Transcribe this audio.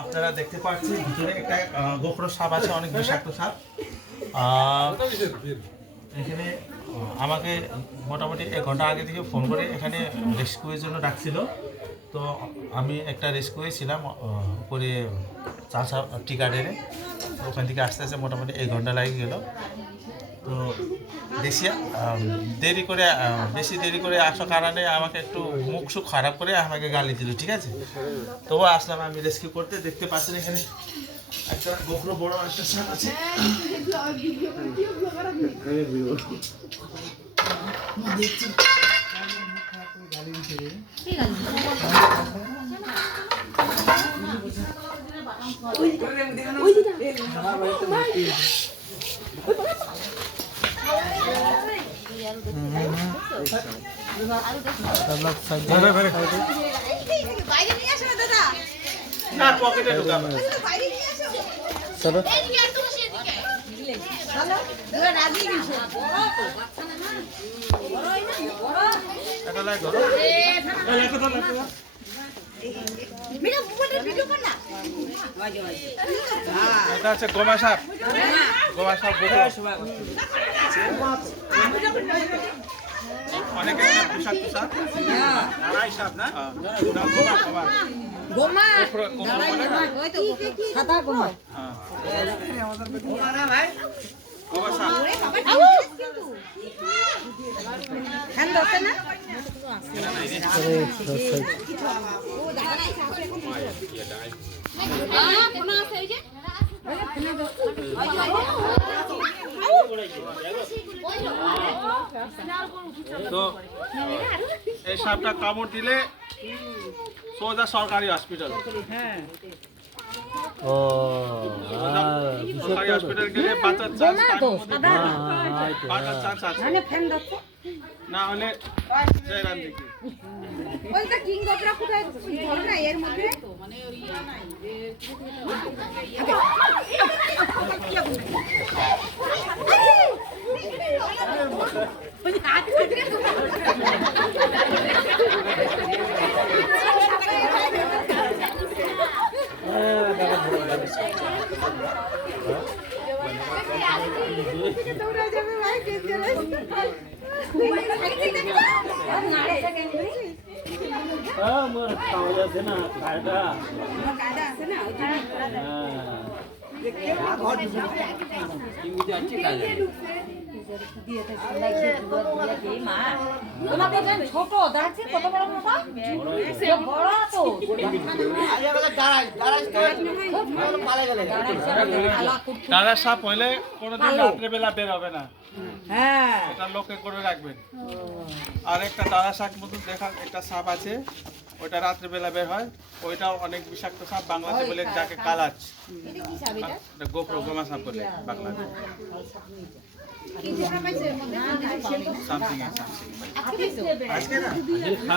আপনারা দেখতে পাচ্ছেন ভিতরে একটা গোখরো সাপ আছে, অনেক বিষাক্ত সাপ। এখানে আমাকে মোটামুটি 1 ঘন্টা আগে থেকে ফোন করে এখানে রেস্কিউয়ের জন্য ডাকছিল। তো আমি একটা রেস্কিউয়ে ছিলাম উপরে চাষা টি গার্ডেনে। ওখান থেকে আস্তে আস্তে মোটামুটি 1 ঘন্টা লাগে গেল। তো বেশি দেরি করে আসার কারণে আমাকে একটু মুখ সুখ খারাপ করে আমাকে গালি দিল, ঠিক আছে। তবু আসলাম আমি রেস্কিউ করতে। দেখতে পাচ্ছেন এখানে একটা গোখরো বড় একটা সাপ আছে। না পকেটে ঢোকাবো। চলো এটা হচ্ছে গোমা সাপ। গোমা সাপ অনেক বিষাক্ত সাপ, লড়াই সাপ না, গোমা সাদা গোমা। গোমা সাপ তো এই সাপটা কামড় দিলে সোজা সরকারি হসপিটাল। সরকারি হসপিটাল গেলে বাঁচার চান্স আছে, না হলে জয়রাম দেখি। ওইটা কিং গোবরা কোথায় ধরে না এর মধ্যে দৌড়া যাবে ভাই কে চলে আমার খাওয়া আছে না কায়দা আছে না ছোট দেখছি কত বড় মোটা বড় তো দাদা সাপ হইলে কোনোদিন রাত্রেবেলা বের হবে না, হ্যাঁ এটা লোকে করে রাখবেন। আর একটা দাদা সাপ মতো দেখা একটা সাপ আছে, ওইটা রাত্রেবেলা বের হয়, ওইটাও অনেক বিষাক্ত সাপ, বাংলাতে বলে যাকে কালাচ। এটা গোখরো গোমা সাপ বলে বাংলাতে। আজকে না